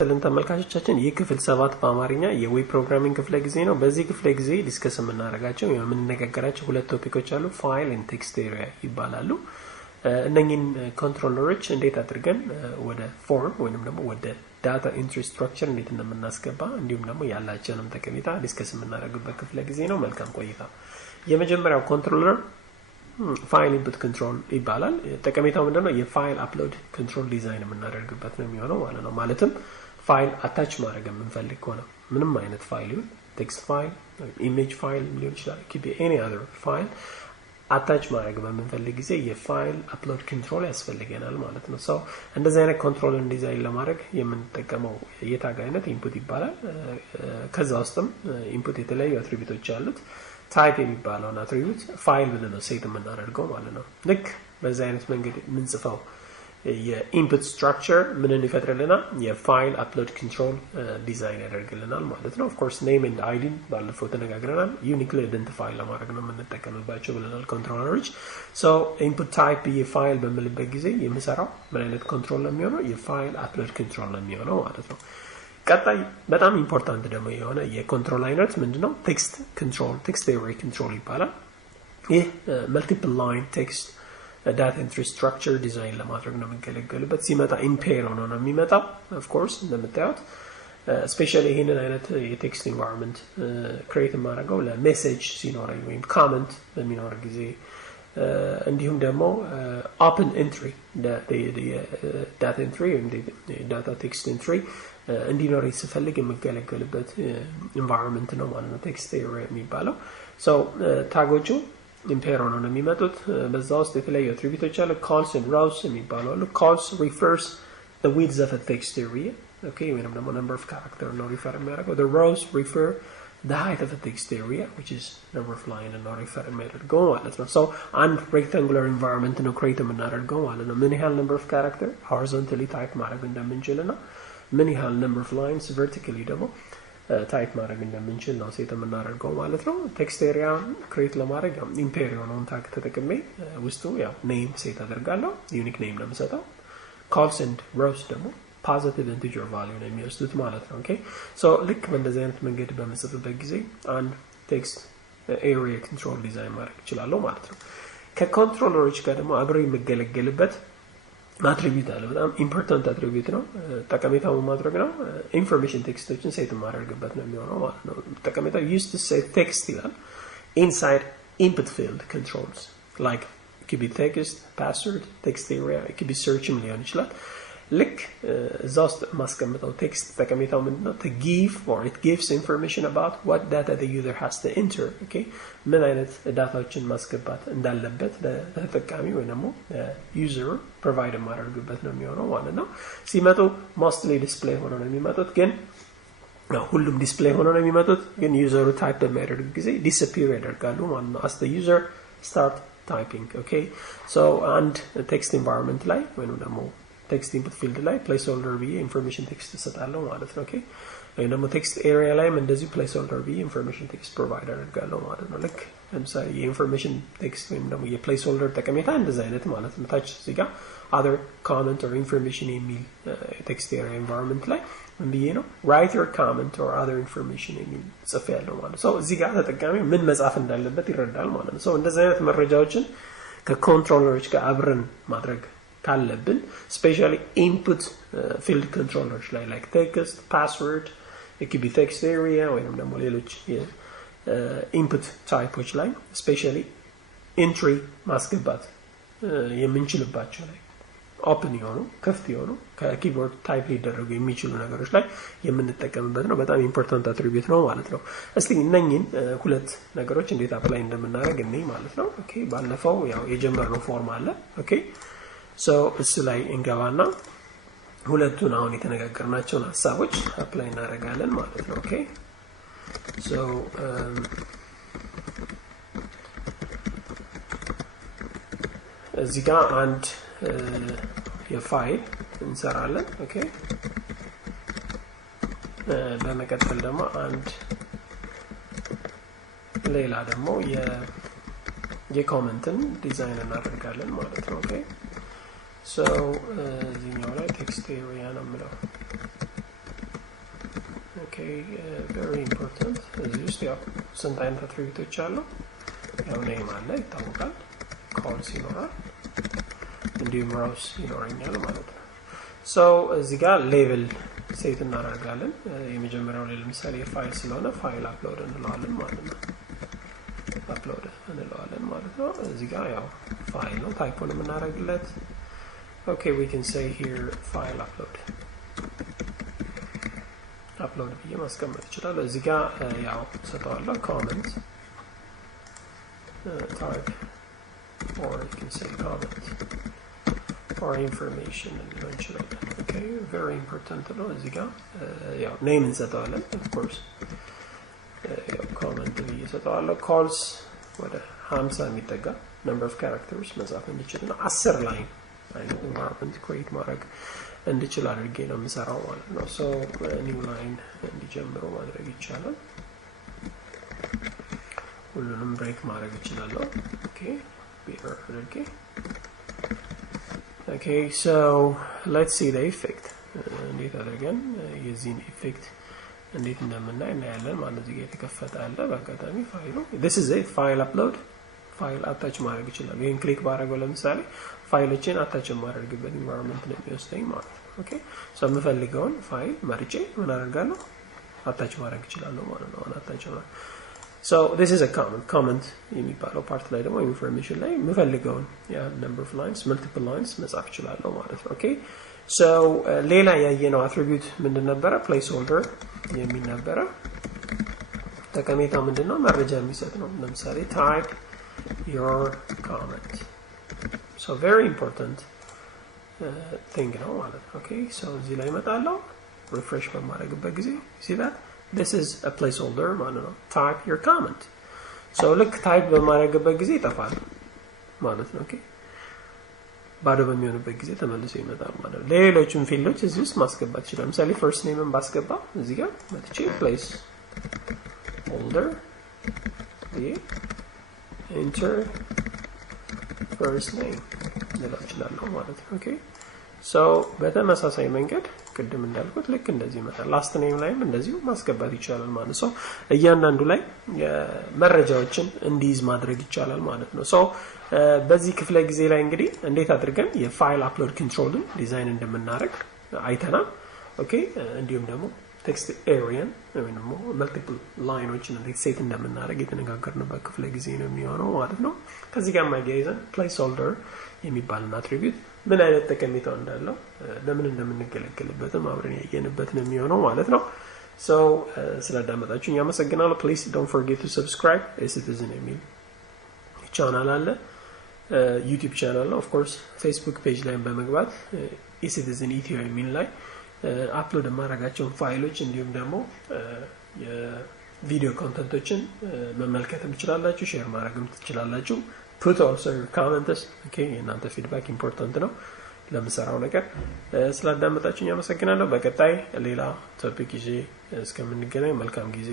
ሰላም ተመልካቾቻችን ይህ ክፍል 7 በአማርኛ የዌብ ፕሮግራሚንግ ክፍለ ጊዜ ነው። በዚህ ክፍለ ጊዜ ዲስከስ የምናደርጋቸው የምንነጋገራቸው ሁለት ቶፒኮች አሉ። ፋይል ኤንድ ቴክስት ኤሪያ ይባላሉ። እነኚህን ኮንትሮለሮች እንዴት አድርገን ወደ ፎርም ወይንም ደግሞ ወደ ዳታ ኢንትሪ ስትራክቸር እንዴት እንደምናስገባ እንዲሁም ደግሞ ያላቸውንም ጠቀሜታ ዲስከስ የምናደርግበት ክፍለ ጊዜ ነው። መልካም ቆይታ። የመጀመሪያው ኮንትሮለር ፋይል ኢንፑት ኮንትሮል ይባላል። ጠቀሜታው ምንድነው? የፋይል አፕሎድ ኮንትሮል ዲዛይን የምናደርግበት ነው የሚሆነው ማለት ነው። ማለትም ፋይል አታች ማድረግ የምንፈልግ ከሆነ ምንም አይነት ፋይል ይሁን ቴክስት ፋይል ኢሜጅ ፋይል ሊሆን ይችላል could be any other ፋይል አታች ማድረግ በምንፈልግ ጊዜ የፋይል አፕሎድ ኮንትሮል ያስፈልገናል ማለት ነው። ሶ እንደዚህ አይነት ኮንትሮልን ዲዛይን ለማድረግ የምንጠቀመው የታግ አይነት ኢንፑት ይባላል። ከዛ ውስጥም ኢንፑት የተለያዩ አትሪቢዩቶች አሉት። ታይፕ የሚባለውን አትሪቢዩት ፋይል ብለን ነው ሴት የምናደርገው ማለት ነው። ልክ በዚህ አይነት መንገድ የምንጽፈው የኢንፑት ስትራክቸር ምንን ይፈጥርልናል? የፋይል አፕሎድ ኮንትሮል ዲዛይን ያደርግልናል ማለት ነው። ኦፍ ኮርስ ኔም ኤንድ አይዲ ባለፈው ተነጋግረናል። ዩኒክሊ አይደንቲፋይ ለማድረግ ነው የምንጠቀምባቸው ብለናል ኮንትሮለሮች። ሶ ኢንፑት ታይፕ የፋይል በምልበት ጊዜ የምሰራው ምን አይነት ኮንትሮል ነው የሚሆነው? የፋይል አፕሎድ ኮንትሮል ነው የሚሆነው ማለት ነው። ቀጣይ በጣም ኢምፖርታንት ደግሞ የሆነ የኮንትሮል አይነት ምንድነው? ቴክስት ኮንትሮል ቴክስት ኤሪያ ኮንትሮል ይባላል። ይህ መልቲፕል ላይን ቴክስት ዳታ ኢንትሪ ስትራክቸር ዲዛይን ለማድረግ ነው የምንገለገልበት። ሲመጣ ኢምፔር ሆኖ ነው የሚመጣው። ኦፍ ኮርስ እንደምታዩት ስፔሻሊ ይሄንን አይነት የቴክስት ኢንቫይሮንመንት ክሬት ማድረገው ለሜሴጅ ሲኖረኝ ወይም ኮመንት በሚኖር ጊዜ እንዲሁም ደግሞ ኦፕን ኢንትሪ ዳታ ኢንትሪ ወይም ዳታ ቴክስት ኢንትሪ እንዲኖረኝ ስፈልግ የምገለገልበት ኢንቫይሮንመንት ነው ማለት ነው ቴክስት ኤሪያ የሚባለው። ሶ ታጎቹ ኢምፔር ሆነው ነው የሚመጡት። በዛ ውስጥ የተለያዩ አትሪቢዩቶች አሉ። calls and rows የሚባሉ አሉ። calls refers the width of a text area, okay, ወይንም ደግሞ number of character ነው ሪፈር የሚያደርገው። the rows refer the height of a text area, which is number of line ነው ሪፈር የሚያደርገው ማለት ነው። so አንድ rectangular environment ነው ክሬት የምናደርገው ማለት ነው። ምን ያህል number of character horizontally ታይፕ ማድረግ እንደምንችልና ምን ያህል number of lines vertically ደግሞ ታይፕ ማድረግ እንደምንችል ነው ሴት የምናደርገው ማለት ነው። ቴክስት ኤሪያ ክሬት ለማድረግ ያው ኢምፔር የሆነውን ታግ ተጠቅሜ ውስጡ ያው ኔም ሴት አደርጋለሁ። ዩኒክ ኔም ነው የምሰጠው። calls and rows ደግሞ ፖዚቲቭ ኢንቲጀር ቫልዩ ነው የሚወስዱት ማለት ነው። ኦኬ ሶ ልክ በእንደዚህ አይነት መንገድ በምጽፍበት ጊዜ አንድ ቴክስት ኤሪያ ኮንትሮል ዲዛይን ማድረግ እችላለሁ ማለት ነው። ከኮንትሮለሮች ጋር ደግሞ አብሬ የምገለገልበት አትሪቢዩት አለ። በጣም ኢምፖርታንት አትሪቢዩት ነው። ጠቀሜታው ማድረግ ነው ኢንፎርሜሽን ቴክስቶችን ሴት ማድረግበት ነው የሚሆነው ማለት ነው። ጠቀሜታው used to say text ይላል inside input field controls like it could be text, password, text area, it could be search ሊሆን ይችላል። ልክ እዛ ውስጥ ማስቀምጠው ቴክስት ጠቀሜታው ምንድነው? to give or it gives information about what data the user has to enter, okay? ምን አይነት ዳታዎችን ማስገባት እንዳለበት ለተጠቃሚ ወይ ደግሞ ዩዘር ፕሮቫይድ ማድረግበት ነው የሚሆነው ማለት ነው። ሲመጡ ሞስትሊ ዲስፕሌይ ሆኖ ነው የሚመጡት፣ ግን ሁሉም ዲስፕሌይ ሆኖ ነው የሚመጡት፣ ግን ዩዘሩ ታይፕ በሚያደርግ ጊዜ ዲስአፒር ያደርጋሉ ማለት ነው as the user start typing, okay? so አንድ ቴክስት ኢንቫይሮንመንት ላይ ወይንም ደግሞ ቴክስት ኢንፑት ፊልድ ላይ ፕሌስ ሆልደር ብዬ ኢንፎርሜሽን ቴክስት እሰጣለሁ ማለት ነው። ኦኬ ወይም ደግሞ ቴክስት ኤሪያ ላይም እንደዚህ ፕሌስ ሆልደር ብዬ ኢንፎርሜሽን ቴክስት ፕሮቫይድ አደርጋለሁ ማለት ነው። ልክ ለምሳሌ የኢንፎርሜሽን ቴክስት ወይም ደግሞ የፕሌስ ሆልደር ጠቀሜታ እንደዚህ አይነት ማለት ነው። ታች እዚህ ጋር other comment or information የሚል ቴክስት ኤሪያ ኢንቫይሮንመንት ላይ ምን ብዬ ነው write your comment or other information የሚል ጽፌያለሁ ማለት ነው። እዚህ ጋር ተጠቃሚው ምን መጻፍ እንዳለበት ይረዳል ማለት ነው። እንደዚህ አይነት መረጃዎችን ከኮንትሮለሮች ጋር አብረን ማድረግ ካለብን ስፔሻሊ ኢንፑት ፊልድ ኮንትሮለሮች ላይ like text, password, it could be text area ወይንም ደግሞ ሌሎች ኢንፑት ታይፖች ላይ ስፔሻሊ ኢንትሪ ማስገባት የምንችልባቸው ላይ ኦፕን የሆኑ ክፍት የሆኑ ከኪቦርድ ታይፕ ሊደረጉ የሚችሉ ነገሮች ላይ የምንጠቀምበት ነው። በጣም ኢምፖርታንት አትሪቢዩት ነው ማለት ነው። እስቲ እነኚህን ሁለት ነገሮች እንዴት አፕላይ እንደምናደርግ እኔ ማለት ነው። ኦኬ ባለፈው ያው የጀመርነው ፎርም አለ። ኦኬ ሶ እሱ ላይ እንገባና ሁለቱን አሁን የተነጋገርናቸውን ሐሳቦች አፕላይ እናደርጋለን ማለት ነው። ኦኬ ሶ እዚህ ጋር አንድ የፋይል እንሰራለን። ኦኬ በመቀጠል ደግሞ አንድ ሌላ ደግሞ የኮመንትን ዲዛይን እናደርጋለን ማለት ነው። ኦኬ so እዚህኛው ላይ ቴክስት ኤሪያ ነው የምለው Okay, very important. እዚህ ውስጥ ያው ስንት አይነት አትሪቢዩቶች አሉ? ያው ኔም አለ ይታወቃል፣ ኮልስ ይኖራል፣ እንዲሁም ሮውስ ይኖረኛል ማለት ነው። ሶ እዚህ ጋር ሌቭል ሴት እናደርጋለን። የመጀመሪያው ላይ ለምሳሌ ፋይል ስለሆነ ፋይል አፕሎድ እንለዋለን ማለት ነው። አፕሎድ እንለዋለን ማለት ነው። እዚህ ጋር ያው ፋይል ነው ታይፑን የምናደርግለት። Okay, we can say here file upload. Upload ብዬ ማስቀመጥ ይችላል። እዚህ ጋር ያው ሰጠዋለሁ comment type or you can say comment or information ሊሆን ይችላል። Okay, very important ነው። እዚህ ጋር ያው name እንሰጠዋለን of course። ያው comment ብዬ ሰጠዋለሁ። calls ወደ 50 የሚጠጋ number of characters መጻፍ እንችል ነው። 10 ላይን አይነት environment create ማድረግ እንድችል አድርጌ ነው የምሰራው ማለት ነው። ሶ ኒው ላይን እንዲጀምሩ ማድረግ ይቻላል። ሁሉንም ብሬክ ማድረግ ይችላለሁ። ኦኬ ቢር አድርጌ ኦኬ ሶ ሌትስ ሲ ዘ ኢፌክት እንዴት አድርገን የዚህን ኢፌክት እንዴት እንደምናይ እናያለን ማለት እዚህ ጋር የተከፈተ አለ በአጋጣሚ ፋይሉ this is it file upload ፋይል አታች ማድረግ ይችላል። ይሄን ክሊክ ባደረገው ለምሳሌ ፋይሎችን አታች ማድረግበት ኢንቫይሮንመንት ነው የሚወስደኝ ማለት ነው። ኦኬ ሶ የምፈልገውን ፋይል መርጬ ምን አደርጋለሁ አታች ማድረግ ይችላል ማለት ነው። አታች ማለት ሶ this is a comment የሚባለው ፓርት ላይ ደግሞ ኢንፎርሜሽን ላይ የምፈልገውን ያ number of lines multiple lines መጻፍ ይችላል ማለት ነው። ኦኬ ሶ ሌላ ያየነው አትሪቢዩት ምንድነበር? ፕሌስ ሆልደር የሚል ነበረ። ጠቀሜታው ምንድነው? መረጃ የሚሰጥ ነው። ለምሳሌ type your comment. So very important thing ነው ማለት ነው። Okay, so እዚህ ላይ መጣለው refresh በማድረግበት ጊዜ see that this is a placeholder ማለት ነው። type your comment. So ልክ type በማድረግበት ጊዜ ይጠፋል ማለት ነው። Okay, ባዶ በሚሆንበት ጊዜ ተመልሶ ይመጣል ማለት ነው። ሌሎችም ፊልዶች እዚህ ውስጥ ማስገባት ይችላል። ለምሳሌ first nameን ባስገባ እዚህ ጋር መጥቼ placeholder enter first name እንላችላለሁ ማለት ነው። ኦኬ ሶ በተመሳሳይ መንገድ ቅድም እንዳልኩት ልክ እንደዚህ ይመጣል። ላስት ኔም ላይም እንደዚሁ ማስገባት ይቻላል ማለት ነው። እያንዳንዱ ላይ መረጃዎችን እንዲይዝ ማድረግ ይቻላል ማለት ነው። ሶ በዚህ ክፍለ ጊዜ ላይ እንግዲህ እንዴት አድርገን የፋይል አፕሎድ ኮንትሮልን ዲዛይን እንደምናደርግ አይተናል። ኦኬ እንዲሁም ደግሞ ቴክስት ኤሪያን ወይም ደግሞ መልቲፕል ላይኖችን እንዴት ሴት እንደምናደርግ የተነጋገርንበት ክፍለ ጊዜ ነው የሚሆነው ማለት ነው። ከዚህ ጋር ማያይዘን ፕሌስ ሆልደር የሚባልን አትሪቢዩት ምን አይነት ጠቀሜታው እንዳለው ለምን እንደምንገለገልበትም አብረን ያየንበት ነው የሚሆነው ማለት ነው። ሶ ስለዳመጣችሁኝ አመሰግናለሁ። ፕሊዝ ዶንት ፎርጌት ቱ ሰብስክራይብ ኤሲቲዝን የሚል ቻናል አለ፣ ዩቲዩብ ቻናል ነው። ኦፍ ኮርስ ፌስቡክ ፔጅ ላይ በመግባት ኤሲቲዝን ኢትዮ የሚል ላይ አፕሎድ ማድረጋቸው ፋይሎች እንዲሁም ደግሞ የቪዲዮ ኮንተንቶችን መመልከትም ትችላላችሁ፣ ሼር ማድረግም ትችላላችሁ። put also your comments. Okay, የናንተ ፊድባክ ኢምፖርታንት ነው ለምሰራው ነገር። ስላዳመጣችሁኝ አመሰግናለሁ። በቀጣይ ሌላ ቶፒክ ይዤ እስከምንገናኝ መልካም ጊዜ።